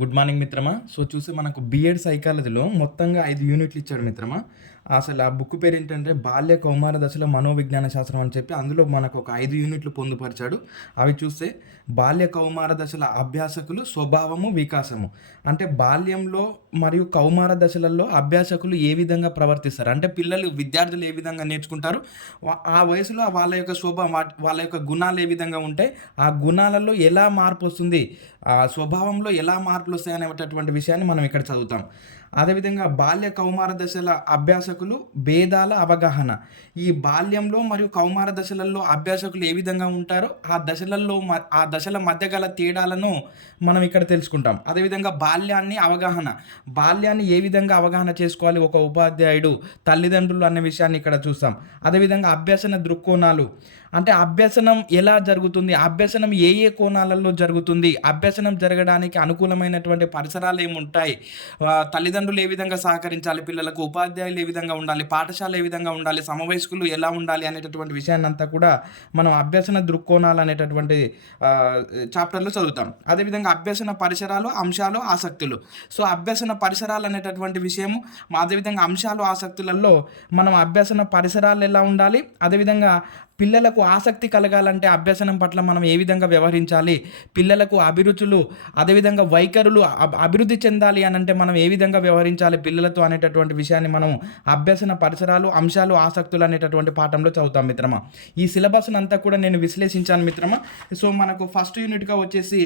Good morning మిత్రమా. చూస్తే మనకు బీఎడ్ సైకాలజీలో మొత్తంగా 5 యూనిట్లు ఇచ్చాడు మిత్రమా. అసలు ఆ బుక్ పేరేంటంటే బాల్య కౌమార దశలో మనోవిజ్ఞాన శాస్త్రం అని చెప్పి అందులో మనకు ఒక 5 యూనిట్లు పొందుపరిచాడు. అవి చూస్తే బాల్య కౌమార దశల అభ్యాసకులు స్వభావము, వికాసము. అంటే బాల్యంలో మరియు కౌమార దశలలో అభ్యాసకులు ఏ విధంగా ప్రవర్తిస్తారు, అంటే పిల్లలు విద్యార్థులు ఏ విధంగా నేర్చుకుంటారు, ఆ వయసులో వాళ్ళ యొక్క వాళ్ళ యొక్క గుణాలు ఏ విధంగా ఉంటాయి, ఆ గుణాలలో ఎలా మార్పు వస్తుంది, ఆ స్వభావంలో ఎలా మార్పులు వస్తాయి అనేటటువంటి విషయాన్ని మనం ఇక్కడ చదువుతాం. అదేవిధంగా బాల్య కౌమార దశల అభ్యాసకులు భేదాల అవగాహన. ఈ బాల్యంలో మరియు కౌమార దశలలో అభ్యాసకులు ఏ విధంగా ఉంటారో ఆ దశల మధ్య గల తేడాలను మనం ఇక్కడ తెలుసుకుంటాం. అదేవిధంగా బాల్యాన్ని ఏ విధంగా అవగాహన చేసుకోవాలి ఒక ఉపాధ్యాయుడు, తల్లిదండ్రులు అనే విషయాన్ని ఇక్కడ చూస్తాం. అదేవిధంగా అభ్యసన దృక్కోణాలు, అంటే అభ్యసనం ఎలా జరుగుతుంది, అభ్యసనం ఏ ఏ కోణాలలో జరుగుతుంది, అభ్యసనం జరగడానికి అనుకూలమైనటువంటి పరిసరాలు ఏముంటాయి, తల్లిదండ్రులు ఏ విధంగా సహకరించాలి పిల్లలకు, ఉపాధ్యాయులు ఏ విధంగా ఉండాలి, పాఠశాల ఏ విధంగా ఉండాలి, సమవయస్కులు ఎలా ఉండాలి అనేటటువంటి విషయాన్ని అంతా కూడా మనం అభ్యసన దృక్కోణాలు అనేటటువంటి చాప్టర్లో చదువుతాం. అదేవిధంగా అభ్యసన పరిసరాలు, అంశాలు, ఆసక్తులు. అభ్యసన పరిసరాలు అనేటటువంటి విషయము, అదేవిధంగా అంశాలు, ఆసక్తులలో మనం అభ్యసన పరిసరాలు ఎలా ఉండాలి, అదేవిధంగా పిల్లలకు ఆసక్తి కలగాలంటే అభ్యసనం పట్ల మనం ఏ విధంగా వ్యవహరించాలి, పిల్లలకు అభిరుచులు, అదేవిధంగా వైఖరులు అభివృద్ధి చెందాలి అని అంటే మనం ఏ విధంగా వ్యవహరించాలి పిల్లలతో అనేటటువంటి విషయాన్ని మనం అభ్యసన పరిసరాలు, అంశాలు, ఆసక్తులు అనేటటువంటి పాఠంలో చదువుతాం మిత్రమా. ఈ సిలబస్ని అంతా కూడా నేను విశ్లేషించాను మిత్రమా. మనకు ఫస్ట్ యూనిట్గా వచ్చేసి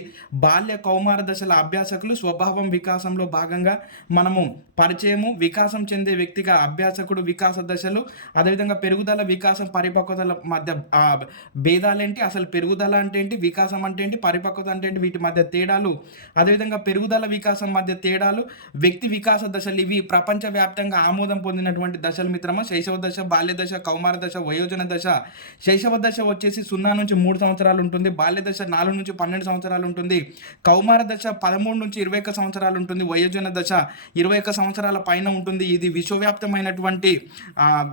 బాల్య కౌమార దశల అభ్యాసకులు స్వభావం వికాసంలో భాగంగా మనము పరిచయము, వికాసం చెందే వ్యక్తిగా అభ్యాసకుడు, వికాస దశలు, అదేవిధంగా పెరుగుదల, వికాసం, పరిపక్వతల మధ్య భేదాలేంటి, అసలు పెరుగుదల అంటే ఏంటి, వికాసం అంటే ఏంటి, పరిపక్వత అంటే ఏంటి, వీటి మధ్య తేడాలు, అదేవిధంగా పెరుగుదల, వికాసం మధ్య తేడాలు, వ్యక్తి వికాస దశలు. ఇవి ప్రపంచవ్యాప్తంగా ఆమోదం పొందినటువంటి దశలు మిత్రమా. శైశవ దశ, బాల్య దశ, కౌమార దశ, వయోజన దశ. శైశవ దశ వచ్చేసి 0 నుంచి 3 సంవత్సరాలు ఉంటుంది, బాల్య దశ 4 నుంచి 12 సంవత్సరాలు ఉంటుంది, కౌమార దశ 13 నుంచి 21 సంవత్సరాలు ఉంటుంది, వయోజన దశ 21 సంవత్సరాల పైన ఉంటుంది. ఇది విశ్వవ్యాప్తమైనటువంటి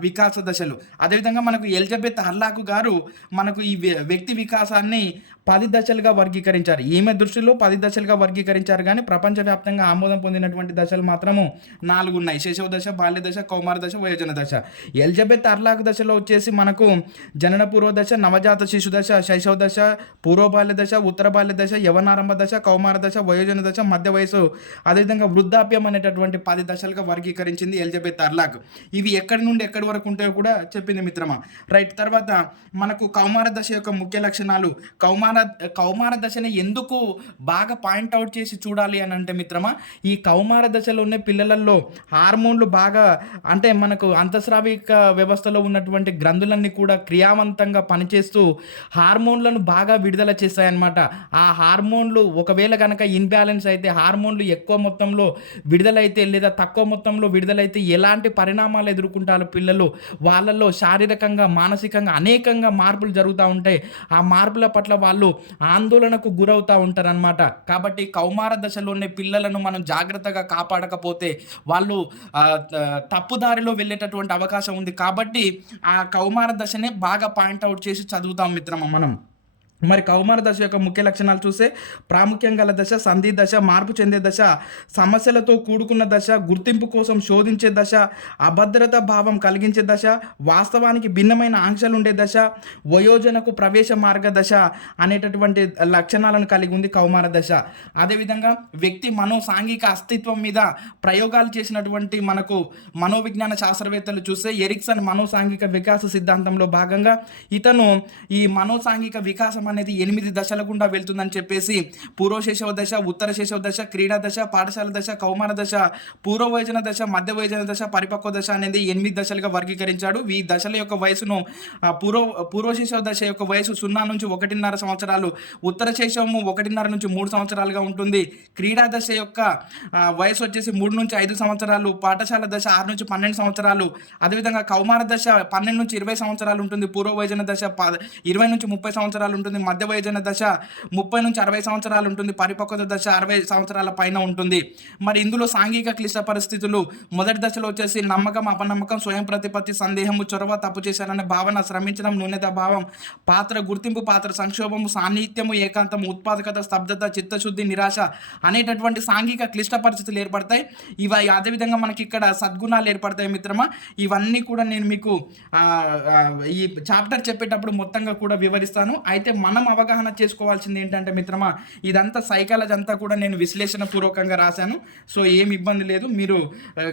వికాస దశలు. అదేవిధంగా మనకు ఎలిజబెత్ హర్లాక్ గారు మనకు ఈ వ్యక్తి వికాసాన్ని 10 దశలుగా వర్గీకరించారు. ఈమె దృష్టిలో 10 దశలుగా వర్గీకరించారు, కానీ ప్రపంచవ్యాప్తంగా ఆమోదం పొందినటువంటి దశలు మాత్రము 4 ఉన్నాయి: శైశవ దశ, బాల్య దశ, కౌమార దశ, వయోజన దశ. ఎలిజబెత్ హర్లాక్ దశలో వచ్చేసి మనకు జనన పూర్వ దశ, నవజాత శిశు దశ, శైశవ దశ, పూర్వ బాల్య దశ, ఉత్తర బాల్య దశ, యవనారంభ దశ, కౌమార దశ, వయోజన దశ, మధ్య వయసు, అదేవిధంగా వృద్ధాప్యం అనేటటువంటి 10 దశలుగా వర్గీకరించింది ఎలిజబెత్ హర్లాక్. ఇవి ఎక్కడి నుండి ఎక్కడి వరకు ఉంటాయో కూడా చెప్పింది మిత్రమా. రైట్. తర్వాత మనకు కౌమార దశ యొక్క ముఖ్య లక్షణాలు. కౌమార దశని ఎందుకు బాగా పాయింట్అవుట్ చేసి చూడాలి అని అంటే మిత్రమా, ఈ కౌమార దశలోనే పిల్లలలో హార్మోన్లు బాగా, అంటే మనకు అంతఃస్రావిక వ్యవస్థలో ఉన్నటువంటి గ్రంథులన్నీ కూడా క్రియావంతంగా పనిచేస్తూ హార్మోన్లను బాగా విడుదల చేస్తాయన్నమాట. ఆ హార్మోన్లు ఒకవేళ కనుక ఇన్బ్యాలెన్స్ అయితే, హార్మోన్లు ఎక్కువ మొత్తంలో విడుదలైతే లేదా తక్కువ మొత్తంలో విడుదలైతే ఎలాంటి పరిణామాలు ఎదుర్కొంటారు పిల్లలు, వాళ్ళల్లో శారీరకంగా, మానసికంగా అనేకంగా మార్పులు జరుగుతూ ఉంటాయి. ఆ మార్పుల పట్ల వాళ్ళు ఆందోళనకు గురవుతూ ఉంటారనమాట. కాబట్టి కౌమార దశలోనే పిల్లలను మనం జాగ్రత్తగా కాపాడకపోతే వాళ్ళు తప్పుదారిలో వెళ్ళేటటువంటి అవకాశం ఉంది. కాబట్టి ఆ కౌమార దశనే బాగా పాయింట్అవుట్ చేసి చదువుతాం మిత్రమా మనం. మరి కౌమార దశ యొక్క ముఖ్య లక్షణాలు చూస్తే, ప్రాముఖ్యం గల దశ, సంధి దశ, మార్పు చెందే దశ, సమస్యలతో కూడుకున్న దశ, గుర్తింపు కోసం శోధించే దశ, అభద్రత భావం కలిగించే దశ, వాస్తవానికి భిన్నమైన ఆంక్షలు ఉండే దశ, వయోజనకు ప్రవేశ మార్గ దశ అనేటటువంటి లక్షణాలను కలిగి ఉంది కౌమార దశ. అదేవిధంగా వ్యక్తి సాంఘిక అస్తిత్వం మీద ప్రయోగాలు చేసినటువంటి మనకు మనోవిజ్ఞాన శాస్త్రవేత్తలు చూస్తే, ఎరిక్సన్ సాంఘిక వికాస సిద్ధాంతంలో భాగంగా ఇతను ఈ సాంఘిక వికాసం అనేది 8 దశల గుండా వెళ్తుందని చెప్పేసి పూర్వ శైశవ దశ, ఉత్తర శైశవ దశ, క్రీడా దశ, పాఠశాల దశ, కౌమార దశ, పూర్వ వయోజన దశ, మధ్య వయోజన దశ, పరిపక్వ దశ అనేది 8 దశలుగా వర్గీకరించాడు. ఈ దశల యొక్క వయసును పూర్వ శైశవ దశ యొక్క వయసు 0 నుంచి 1.5 సంవత్సరాలు, ఉత్తర శైశవము 1.5 నుంచి 3 సంవత్సరాలుగా ఉంటుంది, క్రీడా దశ యొక్క వయసు వచ్చేసి 3 నుంచి 5 సంవత్సరాలు, పాఠశాల దశ 6 నుంచి 12 సంవత్సరాలు, అదేవిధంగా కౌమార దశ 12 నుంచి 20 సంవత్సరాలు ఉంటుంది, పూర్వ వయోజన దశ 20 నుంచి 30 సంవత్సరాలు ఉంటుంది, మధ్య వయోజన దశ 30-60 సంవత్సరాలు ఉంటుంది, పరిపక్వత దశ 60 సంవత్సరాల పైన ఉంటుంది. మరి ఇందులో సాంఘిక క్లిష్ట పరిస్థితులు మొదటి దశలో వచ్చేసి నమ్మకం, అపనమ్మకం, స్వయం ప్రతిపత్తి, సందేహము, చొరవ, తప్పు చేశాననే భావన, శ్రమించడం, న్యూనత భావం, పాత్ర గుర్తింపు, పాత్ర సంక్షోభము, సాన్నిహిత్యము, ఏకాంతము, ఉత్పాదకత, స్తబ్దత, చిత్తశుద్ధి, నిరాశ అనేటటువంటి సాంఘిక క్లిష్ట పరిస్థితులు ఏర్పడతాయి. ఇవి అదేవిధంగా మనకి ఇక్కడ సద్గుణాలు ఏర్పడతాయి మిత్రమా. ఇవన్నీ కూడా నేను మీకు ఈ చాప్టర్ చెప్పేటప్పుడు మొత్తంగా కూడా వివరిస్తాను. అయితే మనం అవగాహన చేసుకోవాల్సింది ఏంటంటే మిత్రమా, ఇదంతా సైకాలజీ అంతా కూడా నేను విశ్లేషణ పూర్వకంగా రాశాను. సో ఏమి ఇబ్బంది లేదు, మీరు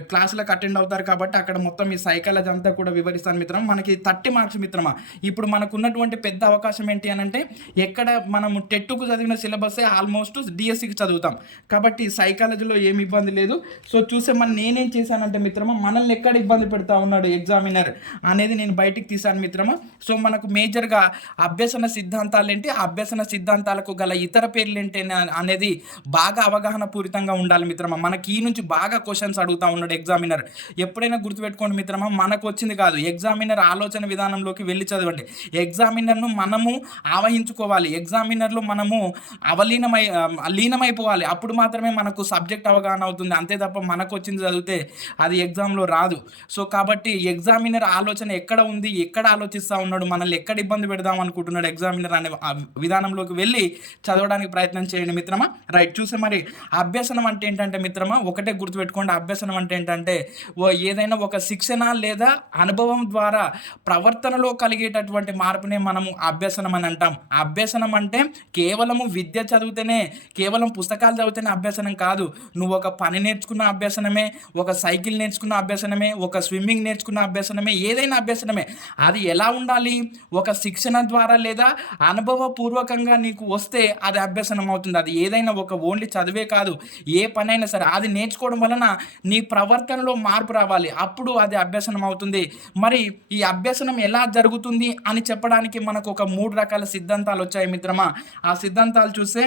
క్లాసులకు అటెండ్ అవుతారు కాబట్టి అక్కడ మొత్తం ఈ సైకాలజీ అంతా కూడా వివరిస్తాను మిత్రమా. మనకి 30 మార్క్స్ మిత్రమా. ఇప్పుడు మనకు ఉన్నటువంటి పెద్ద అవకాశం ఏంటి అని అంటే, ఎక్కడ మనము టెట్కు చదివిన సిలబసే ఆల్మోస్ట్ డిఎస్సికి చదువుతాం కాబట్టి సైకాలజీలో ఏమి ఇబ్బంది లేదు. సో చూసే నేనేం చేశానంటే మిత్రమా, మనల్ని ఎక్కడ ఇబ్బంది పెడతా ఉన్నాడు ఎగ్జామినర్ అనేది నేను బయటికి తీశాను మిత్రమా. సో మనకు మేజర్గా అభ్యసన సిద్ధాంతాలు ఏంటి, అభ్యసన సిద్ధాంతాలకు గల ఇతర పేర్లు ఏంటి అనేది బాగా అవగాహన పూరితంగా ఉండాలి మిత్రమా. మనకి ఈ నుంచి బాగా క్వశ్చన్స్ అడుగుతా ఉన్నాడు ఎగ్జామినర్. ఎప్పుడైనా గుర్తుపెట్టుకోండి మిత్రమా, మనకు వచ్చింది కాదు, ఎగ్జామినర్ ఆలోచన విధానంలోకి వెళ్ళి చదవండి. ఎగ్జామినర్ను మనము ఆవహించుకోవాలి, ఎగ్జామినర్లో మనము లీనమైపోవాలి. అప్పుడు మాత్రమే మనకు సబ్జెక్ట్ అవగాహన అవుతుంది. అంతే తప్ప మనకు వచ్చింది చదివితే అది ఎగ్జామ్లో రాదు. సో కాబట్టి ఎగ్జామినర్ ఆలోచన ఎక్కడ ఉంది, ఎక్కడ ఆలోచిస్తూ ఉన్నాడు, మనల్ని ఎక్కడ ఇబ్బంది పెడదాం అనుకుంటున్నాడు ఎగ్జామినర్ అనే విధానంలోకి వెళ్ళి చదవడానికి ప్రయత్నం చేయండి మిత్రమా. రైట్, చూసే మరి అభ్యసనం అంటే ఏంటంటే మిత్రమా, ఒకటే గుర్తుపెట్టుకోండి. అభ్యసనం అంటే ఏంటంటే ఏదైనా ఒక శిక్షణ లేదా అనుభవం ద్వారా ప్రవర్తనలో కలిగేటటువంటి మార్పునే మనము అభ్యసనం అని అంటాం. అభ్యసనం అంటే కేవలము విద్య చదివితేనే, కేవలం పుస్తకాలు చదివితేనే అభ్యసనం కాదు. నువ్వు ఒక పని నేర్చుకున్న అభ్యసనమే, ఒక సైకిల్ నేర్చుకున్న అభ్యసనమే, ఒక స్విమ్మింగ్ నేర్చుకున్న అభ్యసనమే, ఏదైనా అభ్యసనమే. అది ఎలా ఉండాలి, ఒక శిక్షణ ద్వారా లేదా అనుభవపూర్వకంగా నీకు వస్తే అది అభ్యసనం అవుతుంది. అది ఏదైనా ఒక ఓన్లీ చదివే కాదు, ఏ పనైనా సరే అది నేర్చుకోవడం వలన నీ ప్రవర్తనలో మార్పు రావాలి, అప్పుడు అది అభ్యసనం అవుతుంది. మరి ఈ అభ్యసనం ఎలా జరుగుతుంది అని చెప్పడానికి మనకు ఒక 3 రకాల సిద్ధాంతాలు వచ్చాయి మిత్రమా. ఆ సిద్ధాంతాలు చూస్తే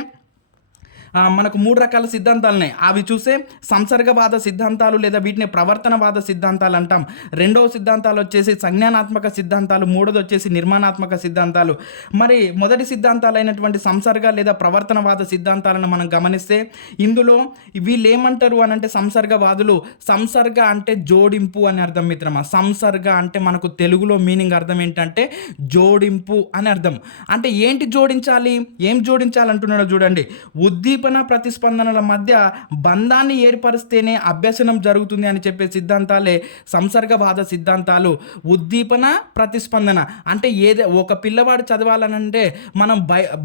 మనకు 3 రకాల సిద్ధాంతాలు ఉన్నాయి. అవి చూసే సంసర్గవాద సిద్ధాంతాలు లేదా వీటిని ప్రవర్తనవాద సిద్ధాంతాలు అంటాం. రెండవ సిద్ధాంతాలు వచ్చేసి సంజ్ఞానాత్మక సిద్ధాంతాలు, మూడోది వచ్చేసి నిర్మాణాత్మక సిద్ధాంతాలు. మరి మొదటి సిద్ధాంతాలు అయినటువంటి సంసర్గ లేదా ప్రవర్తనవాద సిద్ధాంతాలను మనం గమనిస్తే ఇందులో వీళ్ళు ఏమంటారు అని అంటే, సంసర్గవాదులు సంసర్గ అంటే జోడింపు అని అర్థం మిత్రమా. సంసర్గ అంటే మనకు తెలుగులో మీనింగ్ అర్థం ఏంటంటే జోడింపు అని అర్థం. అంటే ఏంటి జోడించాలి, ఏం జోడించాలంటున్నాడో చూడండి. ఉద్దీపన ప్రతిస్పందనల మధ్య బంధాన్ని ఏర్పరిస్తేనే అభ్యసనం జరుగుతుంది అని చెప్పే సిద్ధాంతాలే సంసర్గవాద సిద్ధాంతాలు. ఉద్దీపన ప్రతిస్పందన అంటే ఒక పిల్లవాడు చదవాలనంటే మనం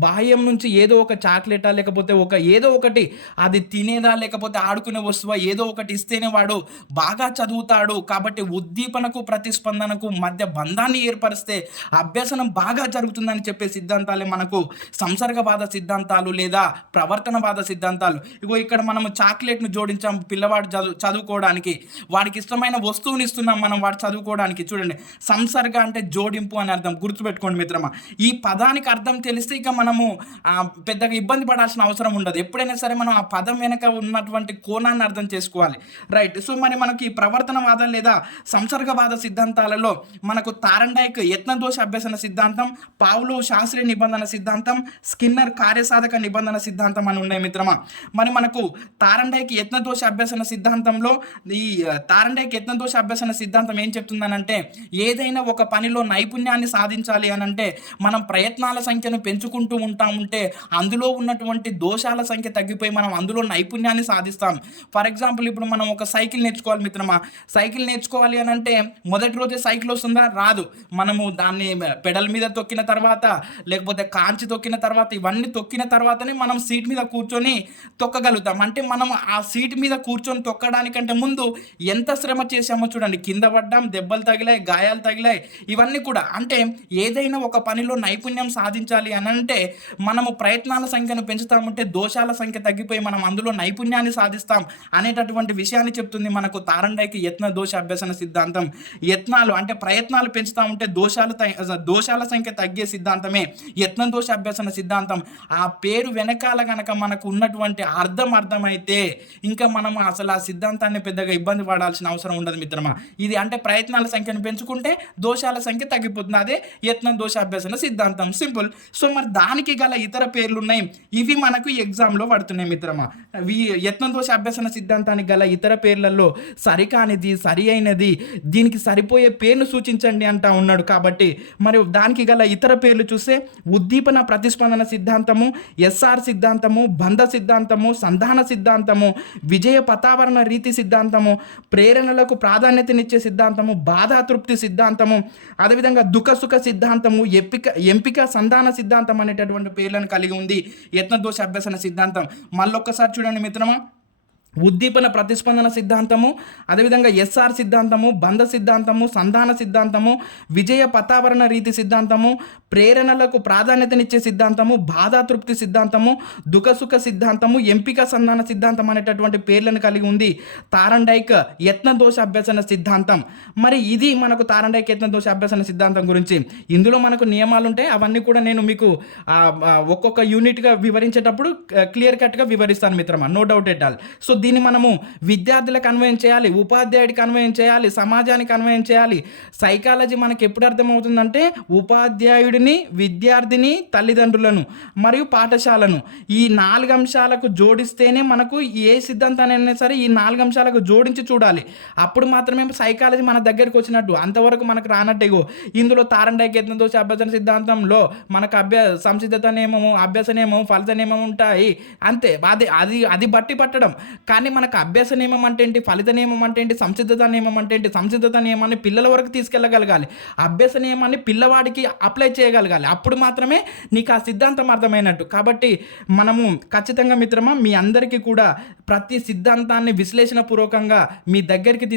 బాహ్యం నుంచి ఏదో ఒక చాక్లెటా లేకపోతే ఏదో ఒకటి అది తినేదా లేకపోతే ఆడుకునే వస్తువా ఏదో ఒకటి ఇస్తేనే వాడు బాగా చదువుతాడు. కాబట్టి ఉద్దీపనకు ప్రతిస్పందనకు మధ్య బంధాన్ని ఏర్పరిస్తే అభ్యసనం బాగా జరుగుతుందని చెప్పే సిద్ధాంతాలే మనకు సంసర్గవాద సిద్ధాంతాలు లేదా ప్రవర్తనవాద సిద్ధాంతాలు. ఇగో ఇక్కడ మనం చాక్లెట్ను జోడించాం పిల్లవాడు చదువుకోవడానికి, వాడికి ఇష్టమైన వస్తువుని ఇస్తున్నాం మనం వాడు చదువుకోవడానికి. చూడండి, సంసర్గ అంటే జోడింపు అని అర్థం. గుర్తుపెట్టుకోండి మిత్రమా. ఈ పదానికి అర్థం తెలిస్తే ఇక మనము పెద్దగా ఇబ్బంది పడాల్సిన అవసరం ఉండదు. ఎప్పుడైనా సరే మనం ఆ పదం వెనక ఉన్నటువంటి కోణాన్ని అర్థం చేసుకోవాలి. రైట్, సో మరి మనకి ఈ ప్రవర్తనవాద లేదా సంసర్గవాద సిద్ధాంతాలలో మనకు తారండైక్ యత్నదోష అభ్యసన సిద్ధాంతం, పావ్లోవ్ శాస్త్రీయ నిబంధన సిద్ధాంతం, స్కిన్నర్ కార్యసాధక నిబంధన సిద్ధాంతం అని ఉన్నాయి మిత్రమా. మరి మనకు తారండైక్ యత్నదోష అభ్యసన సిద్ధాంతంలో ఈ తారండైక్ యత్నదోష అభ్యసన సిద్ధాంతం ఏం చెప్తుందనంటే, ఏదైనా ఒక పనిలో నైపుణ్యాన్ని సాధించాలి అనంటే మనం ప్రయత్నాల సంఖ్యను పెంచుకుంటూ ఉంటే అందులో ఉన్నటువంటి దోషాల సంఖ్య తగ్గిపోయి మనం అందులో నైపుణ్యాన్ని సాధిస్తాం. ఫర్ ఎగ్జాంపుల్ ఇప్పుడు మనం ఒక సైకిల్ నేర్చుకోవాలి మిత్రమా. సైకిల్ నేర్చుకోవాలి అని అంటే మొదటి రోజే సైకిల్ వస్తుందా? రాదు. మనము దాన్ని పెడల్ మీద తొక్కిన తర్వాత లేకపోతే కాంచి తొక్కిన తర్వాత ఇవన్నీ తొక్కిన తర్వాతనే మనం సీట్ మీద కూర్చొని తొక్కగలుగుతాం. అంటే మనం ఆ సీట్ మీద కూర్చొని తొక్కడానికంటే ముందు ఎంత శ్రమ చేసామో చూడండి. కింద పడ్డాం, దెబ్బలు తగిలాయి, గాయాలు తగిలాయి, ఇవన్నీ కూడా. అంటే ఏదైనా ఒక పనిలో నైపుణ్యం సాధించాలి అని అంటే మనము ప్రయత్నాల సంఖ్యను పెంచుతామంటే దోషాల సంఖ్య తగ్గిపోయి మనం అందులో నైపుణ్యాన్ని సాధిస్తాం అనేటటువంటి విషయాన్ని చెప్తుంది మనకు తారండైక్ యత్న దోష అభ్యసన సిద్ధాంతం. యత్నాలు అంటే ప్రయత్నాలు పెంచుతా ఉంటే దోషాల సంఖ్య తగ్గే సిద్ధాంతమే యత్న దోష అభ్యసన సిద్ధాంతం. ఆ పేరు వెనకాల కనుక మనం మనకు ఉన్నటువంటి అర్థమైతే ఇంకా మనం అసలు ఆ సిద్ధాంతాన్ని పెద్దగా ఇబ్బంది పడాల్సిన అవసరం ఉండదు మిత్రమా. ఇది అంటే ప్రయత్నాల సంఖ్యను పెంచుకుంటే దోషాల సంఖ్య తగ్గిపోతుంది. అదే యత్నం దోషాభ్యసన సిద్ధాంతం, సింపుల్. సో మరి దానికి గల ఇతర పేర్లు ఉన్నాయి, ఇవి మనకు ఎగ్జామ్లో పడుతున్నాయి మిత్రమా. యత్నం దోష అభ్యసన సిద్ధాంతానికి గల ఇతర పేర్లలో సరికానిది, సరి అయినది, దీనికి సరిపోయే పేరును సూచించండి అంటా ఉన్నాడు. కాబట్టి మరి దానికి గల ఇతర పేర్లు చూస్తే ఉద్దీపన ప్రతిస్పందన సిద్ధాంతము, ఎస్ఆర్ సిద్ధాంతము, బంధ సిద్ధాంతము, సంధాన సిద్ధాంతము, విజయ పతావరణ రీతి సిద్ధాంతము, ప్రేరణలకు ప్రాధాన్యతనిచ్చే సిద్ధాంతము, బాధాతృప్తి సిద్ధాంతము, అదేవిధంగా దుఃఖసుఖ సిద్ధాంతము, ఎంపిక సంధాన సిద్ధాంతం అనేటటువంటి పేర్లను కలిగి ఉంది యత్నదోష అభ్యసన సిద్ధాంతం. మళ్ళొక్కసారి చూడండి మిత్రమా, ఉద్దీపన ప్రతిస్పందన సిద్ధాంతము, అదేవిధంగా ఎస్ఆర్ సిద్ధాంతము, బంధ సిద్ధాంతము, సంధాన సిద్ధాంతము, విజయ పతావరణ రీతి సిద్ధాంతము, ప్రేరణలకు ప్రాధాన్యతనిచ్చే సిద్ధాంతము, బాధాతృప్తి సిద్ధాంతము, దుఃఖసుఖ సిద్ధాంతము, ఎంపిక సంధాన సిద్ధాంతం అనేటటువంటి పేర్లను కలిగి ఉంది తారండైక్ యత్నదోష అభ్యసన సిద్ధాంతం. మరి ఇది మనకు తారండైక్ యత్నదోష అభ్యసన సిద్ధాంతం గురించి. ఇందులో మనకు నియమాలు ఉంటాయి, అవన్నీ కూడా నేను మీకు ఒక్కొక్క యూనిట్గా వివరించేటప్పుడు క్లియర్ కట్గా వివరిస్తాను మిత్రమా, no doubt at all. So దీన్ని మనము విద్యార్థులకు అన్వయం చేయాలి, ఉపాధ్యాయుడికి అన్వయం చేయాలి, సమాజానికి అన్వయం చేయాలి. సైకాలజీ మనకు ఎప్పుడు అర్థమవుతుందంటే ఉపాధ్యాయుడిని, విద్యార్థిని, తల్లిదండ్రులను మరియు పాఠశాలను ఈ 4 అంశాలకు జోడిస్తేనే మనకు ఏ సిద్ధాంతాన్ని అయినా సరే ఈ 4 అంశాలకు జోడించి చూడాలి. అప్పుడు మాత్రమే సైకాలజీ మన దగ్గరికి వచ్చినట్టు. అంతవరకు మనకు రానట్టే. ఇందులో తారండైక్ యత్నదోష అభ్యసన సిద్ధాంతంలో మనకు సంసిద్ధత నియమము, అభ్యాస నియమం, ఫలిత నియమం ఉంటాయి అంతే. అది బట్టి పట్టడం. కానీ మనకు అభ్యాస నియమం అంటే ఏంటి, ఫలిత నియమం అంటే ఏంటి, సంసిద్ధత నియమం అంటే ఏంటి, సంసిద్ధత నియమాన్ని పిల్లల వరకు తీసుకెళ్ళగలగాలి, అభ్యాస నియమాన్ని పిల్లవాడికి అప్లై చేయగలగాలి. అప్పుడు మాత్రమే నీకు ఆ సిద్ధాంతం అర్థమైనట్టు. కాబట్టి మనము ఖచ్చితంగా మిత్రమా మీ అందరికీ కూడా ప్రతి సిద్ధాంతాన్ని విశ్లేషణపూర్వకంగా మీ దగ్గరికి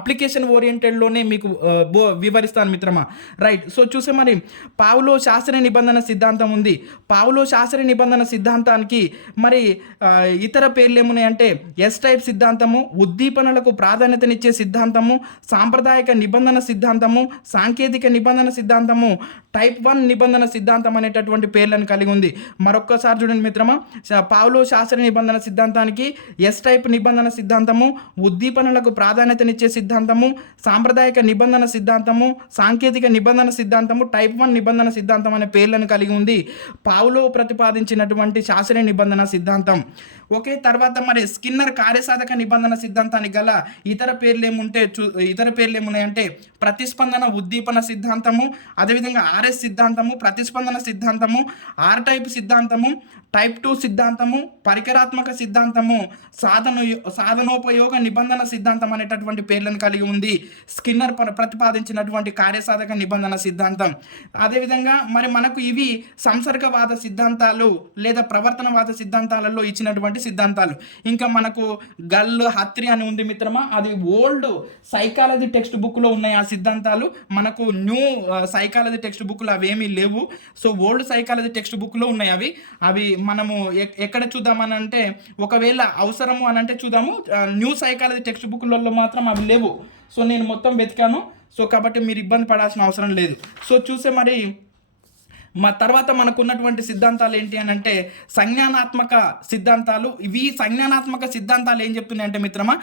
అప్లికేషన్ ఓరియంటెడ్లోనే మీకు వివరిస్తాను మిత్రమా. రైట్. సో చూసే మరి పావులో శాస్త్రీయ నిబంధన సిద్ధాంతం ఉంది. పావులో శాస్త్రీయ నిబంధన సిద్ధాంతానికి మరి ఇతర పేర్లు ఏమున్నాయంటే ఎస్ టైప్ సిద్ధాంతము, ఉద్దీపనలకు ప్రాధాన్యతనిచ్చే సిద్ధాంతము, సాంప్రదాయక నిబంధన సిద్ధాంతము, సాంకేతిక నిబంధన సిద్ధాంతము, టైప్ 1 నిబంధన సిద్ధాంతం అనేటటువంటి పేర్లను కలిగి ఉంది. మరొక్కసారి చూడండి మిత్రమా, పావులో శాస్త్రీయ నిబంధన సిద్ధాంతానికి ఎస్ టైప్ నిబంధన సిద్ధాంతము, ఉద్దీపనలకు ప్రాధాన్యతనిచ్చే సిద్ధాంతము, సాంప్రదాయక నిబంధన సిద్ధాంతము, సాంకేతిక నిబంధన సిద్ధాంతము, టైప్ 1 నిబంధన సిద్ధాంతం అనే పేర్లను కలిగి ఉంది పావులో ప్రతిపాదించినటువంటి శాస్త్రీయ నిబంధన సిద్ధాంతం. ఓకే. తర్వాత మరి స్కిన్నర్ కార్యసాధక నిబంధన సిద్ధాంతానికి గల ఇతర పేర్లు ఏమున్నాయంటే ప్రతిస్పందన ఉద్దీపన సిద్ధాంతము, అదేవిధంగా ఆర్ఎస్ సిద్ధాంతము, ప్రతిస్పందన సిద్ధాంతము, ఆర్ టైప్ సిద్ధాంతము, టైప్ 2 సిద్ధాంతము, పరికరాత్మక సిద్ధాంతము, సాధనోపయోగ నిబంధన సిద్ధాంతం అనేటటువంటి పేర్లను కలిగి ఉంది స్కిన్నర్ ప్రతిపాదించినటువంటి కార్యసాధక నిబంధన సిద్ధాంతం. అదేవిధంగా మరి మనకు ఇవి సంసర్గవాద సిద్ధాంతాలు లేదా ప్రవర్తనవాద సిద్ధాంతాలలో ఇచ్చినటువంటి సిద్ధాంతాలు. ఇంకా మనకు హత్రి అని ఉంది మిత్రమా, అది ఓల్డ్ సైకాలజీ టెక్స్ట్ బుక్లో ఉన్నాయి ఆ సిద్ధాంతాలు. మనకు న్యూ సైకాలజీ టెక్స్ట్ బుక్లో అవేమీ లేవు. సో ఓల్డ్ సైకాలజీ టెక్స్ట్ బుక్లో ఉన్నాయి అవి మనము ఎక్కడ చూద్దామని అంటే ఒకవేళ అవసరము అని అంటే చూద్దాము. న్యూ సైకాలజీ టెక్స్ట్ బుక్లలో మాత్రం అవి లేవు. సో నేను మొత్తం వెతికాను. సో కాబట్టి మీరు ఇబ్బంది పడాల్సిన అవసరం లేదు. సో చూసే మరి తర్వాత మనకున్నటువంటి సిద్ధాంతాలు ఏంటి అని అంటే సంజ్ఞానాత్మక సిద్ధాంతాలు. ఇవి సంజ్ఞానాత్మక సిద్ధాంతాలు ఏం చెప్తున్నాయి అంటే మిత్రమా,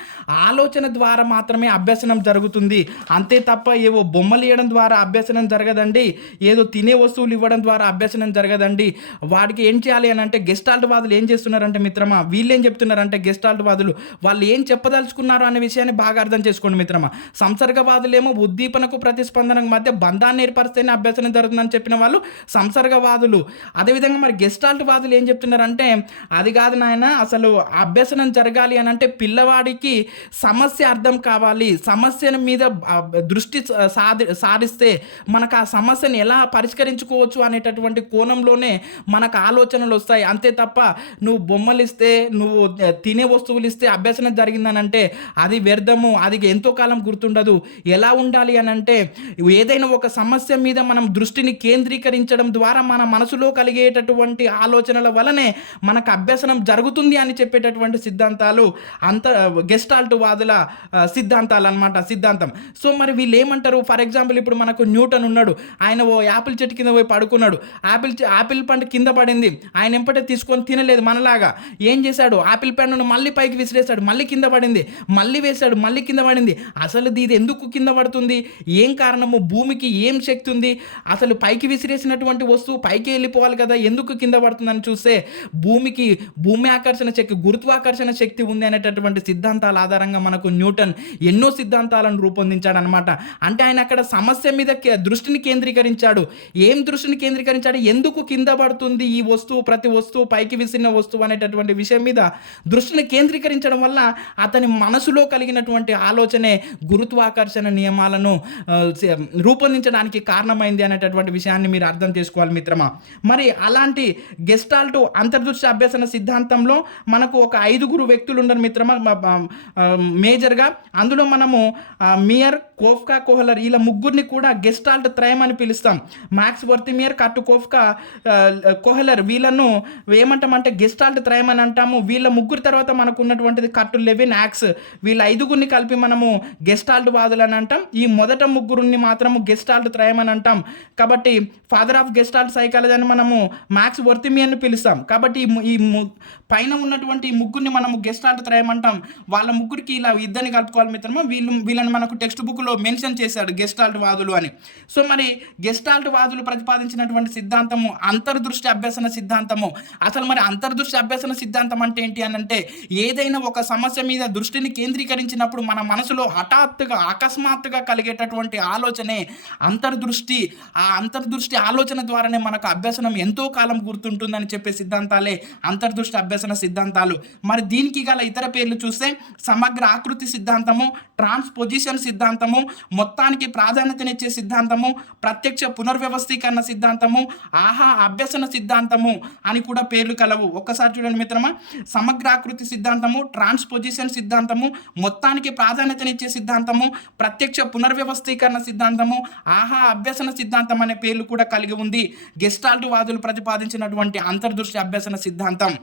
ఆలోచన ద్వారా మాత్రమే అభ్యసనం జరుగుతుంది, అంతే తప్ప ఏవో బొమ్మలు ఇవ్వడం ద్వారా అభ్యసనం జరగదండి, ఏదో తినే వస్తువులు ఇవ్వడం ద్వారా అభ్యసనం జరగదండి. వాడికి ఏం చేయాలి అని అంటే గెస్టాల్ట్ వాదులు ఏం చేస్తున్నారంటే మిత్రమా, వీళ్ళు ఏం చెప్తున్నారంటే గెస్టాల్ట్ వాదులు వాళ్ళు ఏం చెప్పదలుచుకున్నారు అనే విషయాన్ని బాగా అర్థం చేసుకోండి మిత్రమా. సంసర్గవాదులేమో ఉద్దీపనకు ప్రతిస్పందనకు మధ్య బంధాన్ని ఏర్పరిస్తేనే అభ్యసనం జరుగుతుందని చెప్పిన వాళ్ళు సంసర్గవాదులు. అదేవిధంగా మరి గెస్టాల్ట్ వాదులు ఏం చెప్తున్నారంటే అది కాదు నాయన, అసలు అభ్యసనం జరగాలి అని అంటే పిల్లవాడికి సమస్య అర్థం కావాలి, సమస్యల మీద దృష్టి సారిస్తే మనకు ఆ సమస్యను ఎలా పరిష్కరించుకోవచ్చు అనేటటువంటి కోణంలోనే మనకు ఆలోచనలు వస్తాయి. అంతే తప్ప నువ్వు బొమ్మలు ఇస్తే, నువ్వు తినే వస్తువులు ఇస్తే అభ్యసనం జరిగిందని అంటే అది వ్యర్థము, అది ఎంతో కాలం గుర్తుండదు. ఎలా ఉండాలి అని అంటే ఏదైనా ఒక సమస్య మీద మనం దృష్టిని కేంద్రీకరించడం ద్వారా మన మనసులో కలిగేటటువంటి ఆలోచనల వలనే మనకు అభ్యసనం జరుగుతుంది అని చెప్పేటటువంటి సిద్ధాంతాలు అంత గెస్టాల్ట్ వాదుల సిద్ధాంతాలన్నమాట సిద్ధాంతం. సో, మరి వీళ్ళేమంటారు, ఫర్ ఎగ్జాంపుల్ ఇప్పుడు మనకు న్యూటన్ ఉన్నాడు. ఆయన ఓ యాపిల్ చెట్టు కింద పోయి పడుకున్నాడు. యాపిల్ పండు కింద పడింది. ఆయన ఎంపటే తీసుకొని తినలేదు మనలాగా. ఏం చేశాడు, యాపిల్ పండును మళ్ళీ పైకి విసిరేశాడు. మళ్ళీ కింద పడింది. మళ్ళీ వేశాడు. మళ్ళీ కింద పడింది. అసలు ఇది ఎందుకు కింద పడుతుంది, ఏం కారణము, భూమికి ఏం శక్తి ఉంది, అసలు పైకి విసిరేసినటువంటి వస్తువు పైకి వెళ్ళిపోవాలి కదా, ఎందుకు కింద పడుతుందని చూస్తే భూమికి భూమి ఆకర్షణ శక్తి, గురుత్వాకర్షణ శక్తి ఉంది అనేటటువంటి సిద్ధాంతాల ఆధారంగా మనకు న్యూటన్ ఎన్నో సిద్ధాంతాలను రూపొందించాడు అనమాట. అంటే ఆయన అక్కడ సమస్య మీద దృష్టిని కేంద్రీకరించాడు. ఏం దృష్టిని కేంద్రీకరించాడు, ఎందుకు కింద పడుతుంది ఈ వస్తువు, ప్రతి వస్తువు పైకి విసిరిన వస్తువు అనేటటువంటి విషయం మీద దృష్టిని కేంద్రీకరించడం వల్ల అతని మనసులో కలిగినటువంటి ఆలోచనే గురుత్వాకర్షణ నియమాలను రూపొందించడానికి కారణమైంది అనేటటువంటి విషయాన్ని మీరు అర్థం చేసుకోవాలి మిత్రమా. మరి అలాంటి గెస్టాల్ట్ అంతర్దృష్టి అభ్యసన సిద్ధాంతంలో మనకు ఒక 5 వ్యక్తులు ఉన్నారు మిత్రమా మేజర్గా. అందులో మనము మియర్, కోఫ్కా, కోహ్లర్ వీళ్ళ ముగ్గురిని కూడా గెస్టాల్ట్ త్రయం అని పిలుస్తాం. మ్యాక్స్ వర్తిమియర్, కర్ట్ కోఫ్కా, కోహ్లర్ వీళ్ళను ఏమంటామంటే గెస్టాల్ట్ త్రయం అని అంటాము. వీళ్ళ ముగ్గురు తర్వాత మనకు ఉన్నటువంటిది కర్ట్, లెవిన్, యాక్స్, వీళ్ళ 5గురిని కలిపి మనము గెస్టాల్ట్ వాదులు అని అంటాం. ఈ మొదట ముగ్గురిని మాత్రము గెస్టాల్ట్ త్రయం అని అంటాం. కాబట్టి ఫాదర్ ఆఫ్ గెస్టాల్ట్ సైకాలజీ అని మనము మ్యాక్స్ వర్తిమియర్ని పిలుస్తాం. కాబట్టి ఈ పైన ఉన్నటువంటి ఈ ముగ్గురిని మనము గెస్టాల్ట్ త్రయం అంటాం. వాళ్ళ ముగ్గురికి ఇలా ఇద్దరిని కలుపుకోవాలి మిత్రమా. వీళ్ళని మనకు టెక్స్ట్ బుక్లో మెన్షన్ చేశాడు గెస్టాల్ట్ వాదులు అని. సో, మరి గెస్టాల్ట్ వాదులు ప్రతిపాదించినటువంటి సిద్ధాంతము అంతర్దృష్టి అభ్యసన సిద్ధాంతము. అసలు మరి అంతర్దృష్టి అభ్యసన సిద్ధాంతం అంటే ఏంటి అని అంటే, ఏదైనా ఒక సమస్య మీద దృష్టిని కేంద్రీకరించినప్పుడు మన మనసులో హఠాత్తుగా అకస్మాత్తుగా కలిగేటటువంటి ఆలోచనే అంతర్దృష్టి. ఆ అంతర్దృష్టి ఆలోచన ద్వారానే మనకు అభ్యసనం ఎంతో కాలం గుర్తుంటుందని చెప్పే సిద్ధాంతాలే అంతర్దృష్టి అభ్యసన సిద్ధాంతాలు. మరి దీనికి గల ఇతర పేర్లు చూస్తే సమగ్ర ఆకృతి సిద్ధాంతము, ట్రాన్స్పోజిషన్ సిద్ధాంతము, మొత్తానికి ప్రాధాన్యతనిచ్చే సిద్ధాంతము, ప్రత్యక్ష పునర్వ్యవస్థీకరణ సిద్ధాంతము, ఆహా అభ్యసన సిద్ధాంతము అని కూడా పేర్లు కలవు. ఒక్కసారి చూడండి మిత్రమా. సమగ్రాకృతి సిద్ధాంతము, ట్రాన్స్పోజిషన్ సిద్ధాంతము, మొత్తానికి ప్రాధాన్యతనిచ్చే సిద్ధాంతము, ప్రత్యక్ష పునర్వ్యవస్థీకరణ సిద్ధాంతము, ఆహా అభ్యసన సిద్ధాంతం అనే పేర్లు కూడా కలిగి ఉంది గెస్టాల్ట్ వాదులు ప్రతిపాదించినటువంటి అంతర్దృష్టి అభ్యసన సిద్ధాంతం.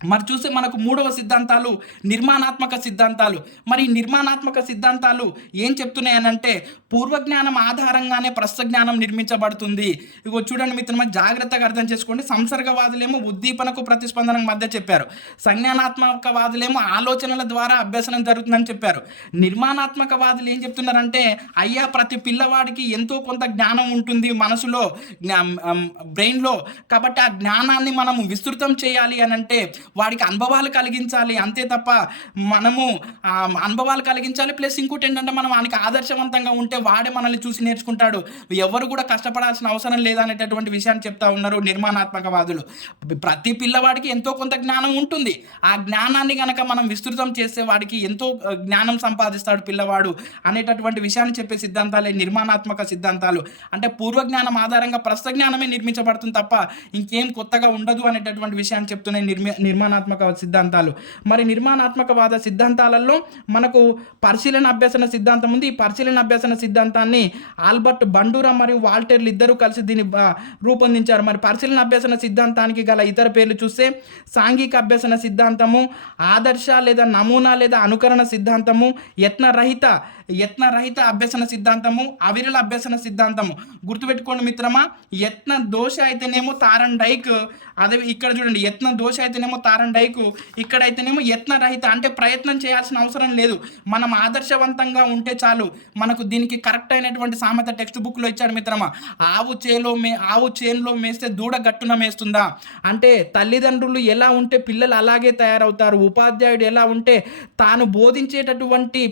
మరి చూస్తే మనకు 3వ సిద్ధాంతాలు నిర్మాణాత్మక సిద్ధాంతాలు. మరి నిర్మాణాత్మక సిద్ధాంతాలు ఏం చెప్తున్నాయనంటే, పూర్వజ్ఞానం ఆధారంగానే ప్రస్తుత జ్ఞానం నిర్మించబడుతుంది. ఇగో చూడండి మిత్రమా, జాగ్రత్తగా అర్థం చేసుకోండి. సంసర్గవాదులేమో ఉద్దీపనకు ప్రతిస్పందనకు మధ్య చెప్పారు. సంజ్ఞానాత్మకవాదులేమో ఆలోచనల ద్వారా అభ్యసనం జరుగుతుందని చెప్పారు. నిర్మాణాత్మకవాదులు ఏం చెప్తున్నారంటే, అయ్యా ప్రతి పిల్లవాడికి ఎంతో కొంత జ్ఞానం ఉంటుంది మనసులో, బ్రెయిన్లో. కాబట్టి ఆ జ్ఞానాన్ని మనము విస్తృతం చేయాలి అని అంటే వాడికి అనుభవాలు కలిగించాలి, అంతే తప్ప మనము అనుభవాలు కలిగించాలి. ప్లస్ ఇంకోటి ఏంటంటే, మనం వానికి ఆదర్శవంతంగా ఉంటే వాడే మనల్ని చూసి నేర్చుకుంటాడు. ఎవరు కూడా కష్టపడాల్సిన అవసరం లేదనేటటువంటి విషయాన్ని చెప్తా ఉన్నారు నిర్మాణాత్మకవాదులు. ప్రతి పిల్లవాడికి ఎంతో కొంత జ్ఞానం ఉంటుంది. ఆ జ్ఞానాన్ని కనుక మనం విస్తృతం చేస్తే వాడికి ఎంతో జ్ఞానం సంపాదిస్తాడు పిల్లవాడు అనేటటువంటి విషయాన్ని చెప్పే సిద్ధాంతాలే నిర్మాణాత్మక సిద్ధాంతాలు. అంటే పూర్వజ్ఞానం ఆధారంగా ప్రస్తుత జ్ఞానమే నిర్మించబడుతుంది తప్ప ఇంకేం కొత్తగా ఉండదు అనేటటువంటి విషయాన్ని చెప్తున్నాయి నిర్మాణాత్మక సిద్ధాంతాలు. మరి నిర్మాణాత్మకవాద సిద్ధాంతాలలో మనకు పరిశీలన అభ్యసన సిద్ధాంతం ఉంది. ఈ పరిశీలన అభ్యసన సిద్ధాంతాన్ని ఆల్బర్ట్ బండూరా మరియు వాల్టర్లు ఇద్దరు కలిసి దీన్ని రూపొందించారు. మరి పరిశీలన అభ్యసన సిద్ధాంతానికి గల ఇతర పేర్లు చూస్తే సాంఘిక అభ్యసన సిద్ధాంతము, ఆదర్శ లేదా నమూనా లేదా అనుకరణ సిద్ధాంతము, యత్నరహిత అభ్యసన సిద్ధాంతము, అవిరళ అభ్యసన సిద్ధాంతము. గుర్తుపెట్టుకోండి మిత్రమా, యత్న దోష అయితేనేమో తారన్ డైక్, అదే ఇక్కడ చూడండి యత్న దోష అయితేనేమో తారన్ డైక్, ఇక్కడైతేనేమో యత్నరహిత అంటే ప్రయత్నం చేయాల్సిన అవసరం లేదు, మనం ఆదర్శవంతంగా ఉంటే చాలు. మనకు దీనికి కరెక్ట్ అయినటువంటి సామెత టెక్స్ట్ బుక్లో ఇచ్చాడు మిత్రమా. ఆవు చేనులో మేస్తే దూడ గట్టున మేస్తుందా అంటే, తల్లిదండ్రులు ఎలా ఉంటే పిల్లలు అలాగే తయారవుతారు. ఉపాధ్యాయుడు ఎలా ఉంటే తాను బోధించేటటువంటి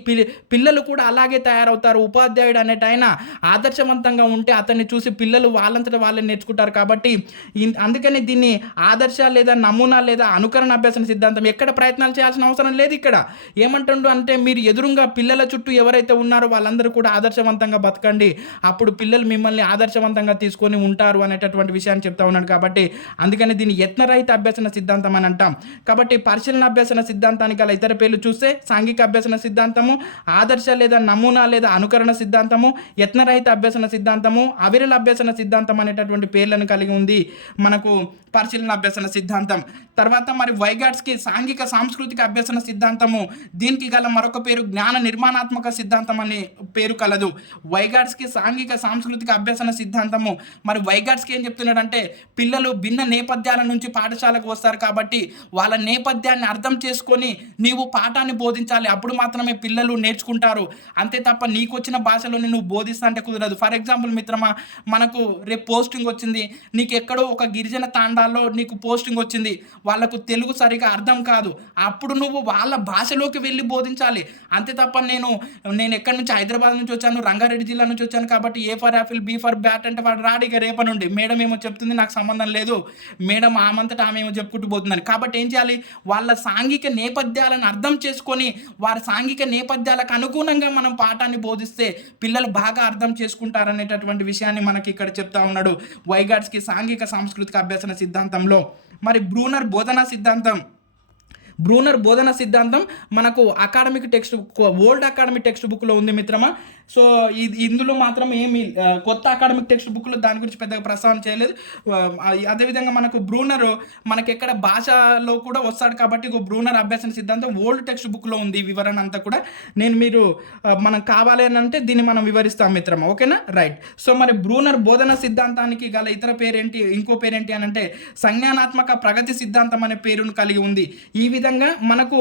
పిల్లలు కూడా అలాగే తయారవుతారు. ఉపాధ్యాయుడు అనేట ఆయన ఆదర్శవంతంగా ఉంటే అతన్ని చూసి పిల్లలు వాళ్ళంతటా వాళ్ళని నేర్చుకుంటారు. కాబట్టి అందుకని దీన్ని ఆదర్శ లేదా నమూనా లేదా అనుకరణ అభ్యసన సిద్ధాంతం. ఎక్కడ ప్రయత్నాలు చేయాల్సిన అవసరం లేదు ఇక్కడ. ఏమంటుండు అంటే మీరు ఎదురుంగా పిల్లల చుట్టూ ఎవరైతే ఉన్నారో వాళ్ళందరూ కూడా ఆదర్శవంతంగా బతకండి. అప్పుడు పిల్లలు మిమ్మల్ని ఆదర్శవంతంగా తీసుకొని ఉంటారు అనేటటువంటి విషయాన్ని చెప్తా ఉన్నాడు. కాబట్టి అందుకని దీన్ని యత్నరహిత అభ్యసన సిద్ధాంతం అని అంటాం. కాబట్టి పరిశీలన అభ్యసన సిద్ధాంతానికి గల ఇతర పేర్లు చూస్తే సాంఘిక అభ్యసన సిద్ధాంతము, ఆదర్శ లేదా నమూనా లేదా అనుకరణ సిద్ధాంతము, యత్నరహిత అభ్యసన సిద్ధాంతము, అవిరళ అభ్యసన సిద్ధాంతం అనేటటువంటి పేర్లను కలిగి ఉంది మనకు పరిశీలన అభ్యసన సిద్ధాంతం. తర్వాత మరి వైగాట్స్కి సాంఘిక సాంస్కృతిక అభ్యసన సిద్ధాంతము, దీనికి గల మరొక పేరు జ్ఞాన నిర్మాణాత్మక సిద్ధాంతం అనే పేరు కలదు. వైగాట్స్కి సాంఘిక సాంస్కృతిక అభ్యసన సిద్ధాంతము. మరి వైగాట్స్కి ఏం చెప్తున్నాడంటే పిల్లలు భిన్న నేపథ్యాల నుంచి పాఠశాలకు వస్తారు కాబట్టి వాళ్ళ నేపథ్యాన్ని అర్థం చేసుకొని నీవు పాఠాన్ని బోధించాలి. అప్పుడు మాత్రమే పిల్లలు నేర్చుకుంటారు. అంతే తప్ప నీకు వచ్చిన భాషలోనే నువ్వు బోధిస్తా అంటే కుదరదు. ఫర్ ఎగ్జాంపుల్ మిత్రమా, మనకు రేపు పోస్టింగ్ వచ్చింది, నీకు ఎక్కడో ఒక గిరిజన తాండాల్లో నీకు పోస్టింగ్ వచ్చింది, వాళ్ళకు తెలుగు సరిగా అర్థం కాదు. అప్పుడు నువ్వు వాళ్ళ భాషలోకి వెళ్ళి బోధించాలి. అంతే తప్ప నేను ఎక్కడి నుంచి హైదరాబాద్ నుంచి వచ్చాను, రంగారెడ్డి జిల్లా నుంచి వచ్చాను కాబట్టి A for apple B for bat అంటే వాడు రాడిగా రేపనుండి మేడం ఏమో చెప్తుంది నాకు సంబంధం లేదు, మేడం ఆమంతటా ఆమె ఏమో చెప్పుకుంటూ పోతుందని. కాబట్టి ఏం చేయాలి, వాళ్ళ సాంఘిక నేపథ్యాలను అర్థం చేసుకొని వారి సాంఘిక నేపథ్యాలకు అనుగుణంగా మనం పాఠాన్ని బోధిస్తే పిల్లలు బాగా అర్థం చేసుకుంటారనేటటువంటి విషయాన్ని మనకి ఇక్కడ చెప్తా ఉన్నాడు వైగాట్స్కి సాంఘిక సాంస్కృతిక అభ్యసన సిద్ధాంతంలో. మరి బ్రూనర్ బోధన సిద్ధాంతం మనకు academic text old academic text బుక్లో ఉంది మిత్రమా. సో ఇందులో మాత్రం ఏమి కొత్త అకాడమిక్ టెక్స్ట్ బుక్లో దాని గురించి పెద్దగా ప్రస్తావన చేయలేదు. అదేవిధంగా మనకు బ్రూనర్ మనకి ఎక్కడ భాషలో కూడా వస్తాడు కాబట్టి బ్రూనర్ అభ్యసన సిద్ధాంతం ఓల్డ్ టెక్స్ట్ బుక్లో ఉంది వివరణ అంతా కూడా. నేను మనం కావాలి అని అంటే దీన్ని మనం వివరిస్తాం మిత్రమా, ఓకేనా, రైట్. సో మరి బ్రూనర్ బోధన సిద్ధాంతానికి గల ఇంకో పేరేంటి అని అంటే సంజ్ఞానాత్మక ప్రగతి సిద్ధాంతం అనే పేరును కలిగి ఉంది. ఈ విధంగా మనకు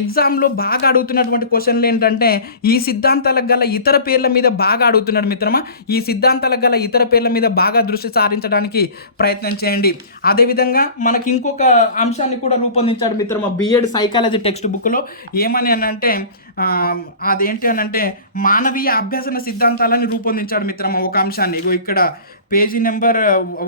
ఎగ్జామ్లో బాగా అడుగుతున్నటువంటి క్వశ్చన్లు ఏంటంటే ఈ సిద్ధాంతాలకు గల ఇతర పేర్ల మీద బాగా అడుగుతున్నాడు మిత్రమా. ఈ సిద్ధాంతాలకు గల ఇతర పేర్ల మీద బాగా దృష్టి సారించడానికి ప్రయత్నం చేయండి. అదేవిధంగా మనకి ఇంకొక అంశాన్ని కూడా రూపొందించాడు మిత్రమా బిఎడ్ సైకాలజీ టెక్స్ట్ బుక్లో. ఏమని అని అంటే అదేంటి అని అంటే మానవీయ అభ్యసన సిద్ధాంతాలని రూపొందించాడు మిత్రమా ఒక అంశాన్ని. ఇక్కడ పేజీ నెంబర్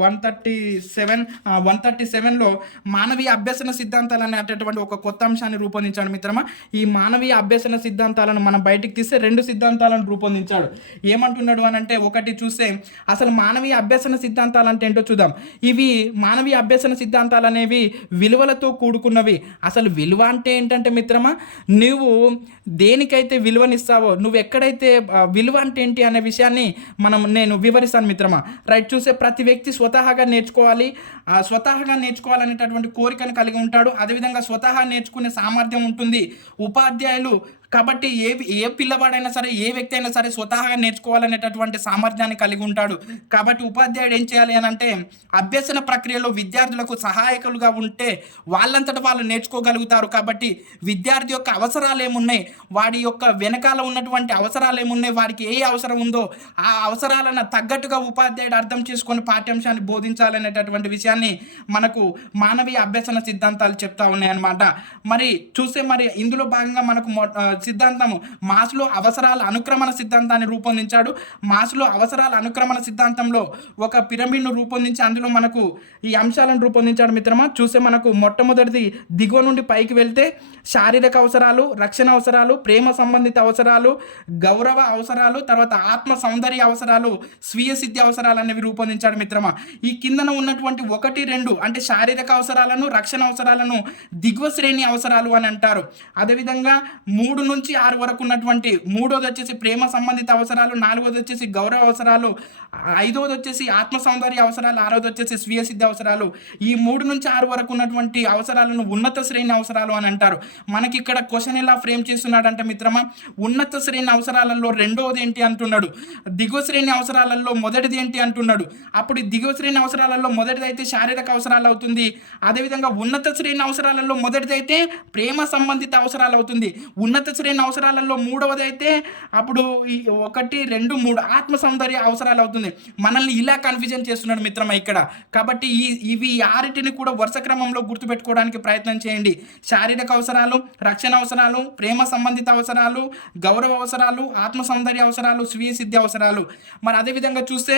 137లో మానవీయ అభ్యసన సిద్ధాంతాలు అనేటటువంటి ఒక కొత్త అంశాన్ని రూపొందించాడు మిత్రమా. ఈ మానవీయ అభ్యసన సిద్ధాంతాలను మనం బయటికి తీస్తే 2 సిద్ధాంతాలను రూపొందించాడు. ఏమంటున్నాడు అని అంటే ఒకటి చూస్తే అసలు మానవీయ అభ్యసన సిద్ధాంతాలు అంటే ఏంటో చూద్దాం. ఇవి మానవీయ అభ్యసన సిద్ధాంతాలు అనేవి విలువలతో కూడుకున్నవి. అసలు విలువ అంటే ఏంటంటే మిత్రమా, నువ్వు దేనికైతే విలువనిస్తావో, నువ్వు ఎక్కడైతే విలువ అంటే ఏంటి అనే విషయాన్ని నేను వివరిస్తాను మిత్రమా. రైట్, చూసే ప్రతి వ్యక్తి స్వతహాగా నేర్చుకోవాలనేటటువంటి కోరికను కలిగి ఉంటాడు. అదేవిధంగా స్వతహా నేర్చుకునే సామర్థ్యం ఉంటుంది. ఉపాధ్యాయులు కాబట్టి ఏ పిల్లవాడైనా సరే, ఏ వ్యక్తి అయినా సరే స్వతహాగా నేర్చుకోవాలనేటటువంటి సామర్థ్యాన్ని కలిగి ఉంటాడు. కాబట్టి ఉపాధ్యాయుడు ఏం చేయాలి అని అంటే అభ్యసన ప్రక్రియలో విద్యార్థులకు సహాయకులుగా ఉంటే వాళ్ళంతటా వాళ్ళు నేర్చుకోగలుగుతారు. కాబట్టి విద్యార్థి యొక్క అవసరాలు ఏమున్నాయి, వాడి యొక్క వెనకాల ఉన్నటువంటి అవసరాలు ఏమున్నాయి, వాడికి ఏ అవసరం ఉందో ఆ అవసరాలను తగ్గట్టుగా ఉపాధ్యాయుడు అర్థం చేసుకొని పాఠ్యాంశాన్ని బోధించాలనేటటువంటి విషయాన్ని మనకు మానవీయ అభ్యసన సిద్ధాంతాలు చెప్తా ఉన్నాయన్నమాట. మరి చూస్తే ఇందులో భాగంగా మనకు సిద్ధాంతము మాస్లో అవసరాల అనుక్రమణ సిద్ధాంతాన్ని రూపొందించాడు. మాస్లో అవసరాల అనుక్రమణ సిద్ధాంతంలో ఒక పిరమిడ్ను రూపొందించి అందులో మనకు ఈ అంశాలను రూపొందించాడు మిత్రమా. చూస్తే మనకు మొట్టమొదటిది దిగువ నుండి పైకి వెళ్తే శారీరక అవసరాలు, రక్షణ అవసరాలు, ప్రేమ సంబంధిత అవసరాలు, గౌరవ అవసరాలు, తర్వాత ఆత్మ సౌందర్య అవసరాలు, స్వీయ సిద్ధి అవసరాలు అనేవి రూపొందించాడు మిత్రమా. ఈ కిందన ఉన్నటువంటి 1, 2 అంటే శారీరక అవసరాలను, రక్షణ అవసరాలను దిగువ శ్రేణి అవసరాలు అని అంటారు. అదేవిధంగా 3 నుంచి 6 వరకు ఉన్నటువంటి 3వది వచ్చేసి ప్రేమ సంబంధిత అవసరాలు, 4వది వచ్చేసి గౌరవ అవసరాలు, 5వది వచ్చేసి ఆత్మ సౌందర్య అవసరాలు, 6వది వచ్చేసి స్వీయ సిద్ధి అవసరాలు. ఈ 3 నుంచి 6 వరకు ఉన్నటువంటి అవసరాలను ఉన్నత శ్రేణి అవసరాలు అని అంటారు. మనకి ఇక్కడ క్వశ్చన్ ఎలా ఫ్రేమ్ చేస్తున్నాడంటే మిత్రమా, ఉన్నత శ్రేణి అవసరాలలో 2వది ఏంటి అంటున్నాడు, దిగువ శ్రేణి అవసరాలలో మొదటిది ఏంటి అంటున్నాడు. అప్పుడు దిగువ శ్రేణి అవసరాలలో మొదటిది అయితే శారీరక అవసరాలు అవుతుంది. అదేవిధంగా ఉన్నత శ్రేణి అవసరాలలో మొదటిది అయితే ప్రేమ సంబంధిత అవసరాలు అవుతుంది. ఉన్నత శ్రేణి అవసరాలలో 3వది అయితే అప్పుడు 1, 2, 3 ఆత్మ సౌందర్య అవసరాలు అవుతుంది. మనల్ని ఇలా కన్ఫ్యూజన్ చేస్తున్నాడు మిత్రమా ఇక్కడ. కాబట్టి ఇవి 6టిని కూడా వరుస క్రమంలో గుర్తుపెట్టుకోవడానికి ప్రయత్నం చేయండి. శారీరక అవసరాలు, రక్షణ అవసరాలు, ప్రేమ సంబంధిత అవసరాలు, గౌరవ అవసరాలు, ఆత్మ సౌందర్య అవసరాలు, స్వీయ సిద్ధి అవసరాలు. మరి అదేవిధంగా చూస్తే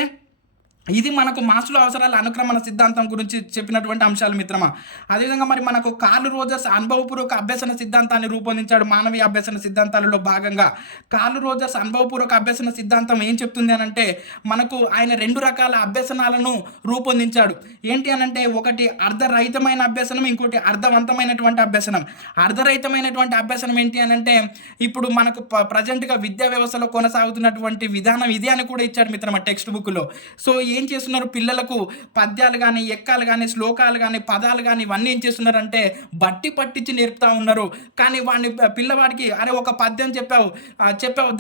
ఇది మనకు మాస్లో అవసరాల అనుక్రమణ సిద్ధాంతం గురించి చెప్పినటువంటి అంశాలు మిత్రమా. అదేవిధంగా మరి మనకు కార్ల్ రోజర్స్ అనుభవపూర్వక అభ్యసన సిద్ధాంతాన్ని రూపొందించాడు మానవీయ అభ్యసన సిద్ధాంతాలలో భాగంగా. కార్ల్ రోజర్స్ అనుభవపూర్వక అభ్యసన సిద్ధాంతం ఏం చెప్తుంది అనంటే, మనకు ఆయన 2 రకాల అభ్యసనాలను రూపొందించాడు. ఏంటి అనంటే, ఒకటి అర్ధరహితమైన అభ్యసనం, ఇంకోటి అర్థవంతమైనటువంటి అభ్యసనం. అర్ధరహితమైనటువంటి అభ్యసనం ఏంటి అనంటే, ఇప్పుడు మనకు ప్రజెంట్‌గా విద్యా వ్యవస్థలో కొనసాగుతున్నటువంటి విధానం ఇది అని కూడా ఇచ్చాడు మిత్రమా టెక్స్ట్ బుక్‌లో. సో ఏం చేస్తున్నారు, పిల్లలకు పద్యాలు కానీ, ఎక్కాలు కానీ, శ్లోకాలు కానీ, పదాలు కానీ ఇవన్నీ ఏం చేస్తున్నారంటే బట్టి పట్టించి నేర్పుతా ఉన్నారు. కానీ వాడిని పిల్లవాడికి అరే ఒక పద్యం చెప్పావు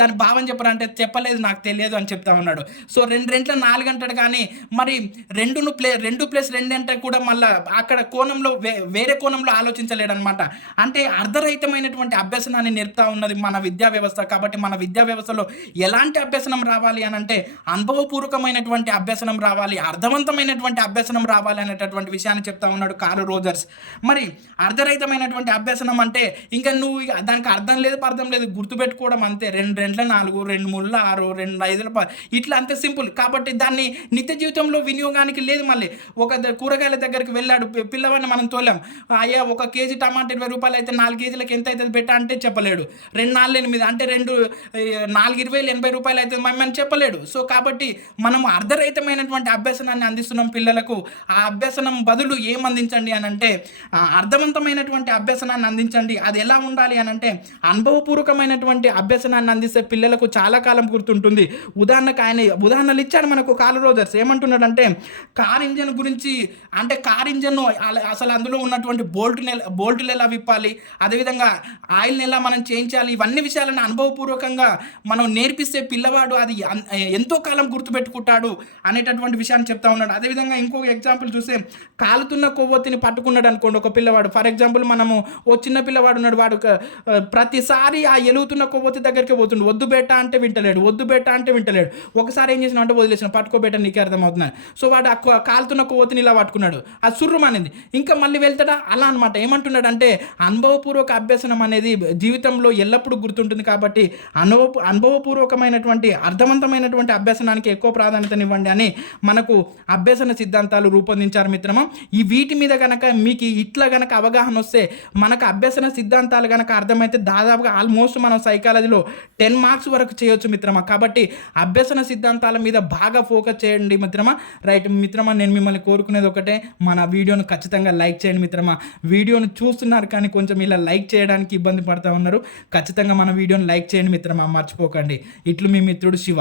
దాని భావం చెప్పరా అంటే చెప్పలేదు నాకు తెలియదు అని చెప్తా ఉన్నాడు. సో 2 రెంట్ల 4 అంటాడు కానీ మరి 2+2 అంటే కూడా మళ్ళీ అక్కడ కోణంలో వేరే కోణంలో ఆలోచించలేడనమాట. అంటే అర్ధరహితమైనటువంటి అభ్యసనాన్ని నేర్పుతా ఉన్నది మన విద్యా వ్యవస్థ. కాబట్టి మన విద్యా వ్యవస్థలో ఎలాంటి అభ్యసనం రావాలి అని అంటే అనుభవపూర్వకమైనటువంటి అభ్యసనం రావాలి, అర్థవంతమైనటువంటి అభ్యసనం రావాలి అనేటటువంటి విషయాన్ని చెప్తా ఉన్నాడు కార్ల్ రోజర్స్. మరి అర్ధరహితమైనటువంటి అభ్యసనం అంటే ఇంకా నువ్వు దానికి అర్థం లేదు అర్థం లేదు గుర్తుపెట్టుకోవడం అంతే. 2 రెంట్ల 4, 2 మూడుల 6, 2 5ల 10 ఇట్లా అంతే సింపుల్. కాబట్టి దాన్ని నిత్య జీవితంలో వినియోగానికి లేదు. మళ్ళీ ఒక కూరగాయల దగ్గరికి వెళ్ళాడు, పిల్లవాడిని మనం తోలాం, అయ్యా 1 కేజీ టమాటా 20 రూపాయలు అయితే 4 కేజీలకు ఎంత అవుతుంది బెట్ట అంటే చెప్పలేడు. 2 4 8 అంటే 4 20 80 రూపాయలు అవుతుంది మమ్మని చెప్పలేడు. సో కాబట్టి మనం అర్ధరహితమైనటువంటి అభ్యసనాన్ని అందిస్తున్నాం పిల్లలకు. ఆ అభ్యసనం బదులు ఏం అందించండి అని అంటే అర్థవంతమైనటువంటి అభ్యసనాన్ని అందించండి. అది ఎలా ఉండాలి అని అంటే అనుభవపూర్వకమైనటువంటి అభ్యసనాన్ని అందిస్తే పిల్లలకు చాలా కాలం గుర్తుంటుంది. ఉదాహరణకు ఆయన ఉదాహరణలు ఇచ్చాడు మనకు కార్ల్ రోజర్స్. ఏమంటున్నాడంటే కార్ ఇంజన్ గురించి, అంటే కార్ ఇంజన్ అసలు అందులో ఉన్నటువంటి బోల్టులు ఎలా విప్పాలి, అదేవిధంగా ఆయిల్ని ఎలా మనం చేయించాలి, ఇవన్నీ విషయాలను అనుభవపూర్వకంగా మనం నేర్పిస్తే పిల్లవాడు అది ఎంతో కాలం గుర్తుపెట్టుకుంటాడు అనేటటువంటి విషయాన్ని చెప్తా ఉన్నాడు. అదేవిధంగా ఇంకొక ఎగ్జాంపుల్ చూస్తే కాలుతున్న కొవ్వొత్తిని పట్టుకున్నాడు అనుకోండి ఒక పిల్లవాడు. ఫర్ ఎగ్జాంపుల్ మనము ఓ చిన్న పిల్లవాడు ఉన్నాడు, వాడు ప్రతిసారి ఆ ఎలుగుతున్న కొవ్వొత్తి దగ్గరికి పోతుండు, వద్దు బేట అంటే వింటలేడు, వద్దు బేట అంటే వింటలేడు. ఒకసారి ఏం చేసిన అంటే వదిలేసిన, పట్టుకోబేట నీకే అర్థమవుతున్నాడు. సో వాడు కాలుతున్న కొవ్వొత్తిని ఇలా పట్టుకున్నాడు, అది సుర్రుమనింది, ఇంకా మళ్ళీ వెళ్తాడా అలా అనమాట. ఏమంటున్నాడు అంటే అనుభవపూర్వక అభ్యసనం అనేది జీవితంలో ఎల్లప్పుడూ గుర్తుంటుంది. కాబట్టి అనుభవపూర్వకమైనటువంటి అర్థవంతమైనటువంటి అభ్యసనానికి ఎక్కువ ప్రాధాన్యతనివ్వండి అని మనకు అభ్యసన సిద్ధాంతాలు రూపొందించారు మిత్రమా. ఈ వీటి మీద కనుక మీకు ఇట్లా కనుక అవగాహన వస్తే, మనకు అభ్యసన సిద్ధాంతాలు కనుక అర్థమైతే దాదాపుగా ఆల్మోస్ట్ మనం సైకాలజీలో 10 మార్క్స్ వరకు చేయొచ్చు మిత్రమా. కాబట్టి అభ్యసన సిద్ధాంతాల మీద బాగా ఫోకస్ చేయండి మిత్రమా. రైట్ మిత్రమా, నేను మిమ్మల్ని కోరుకునేది ఒకటే, మన వీడియోను ఖచ్చితంగా లైక్ చేయండి మిత్రమా. వీడియోను చూస్తున్నారు కానీ కొంచెం ఇలా లైక్ చేయడానికి ఇబ్బంది పడుతూ ఉన్నారు. ఖచ్చితంగా మన వీడియోని లైక్ చేయండి మిత్రమా, మర్చిపోకండి. ఇట్లు మీ మిత్రుడు శివ.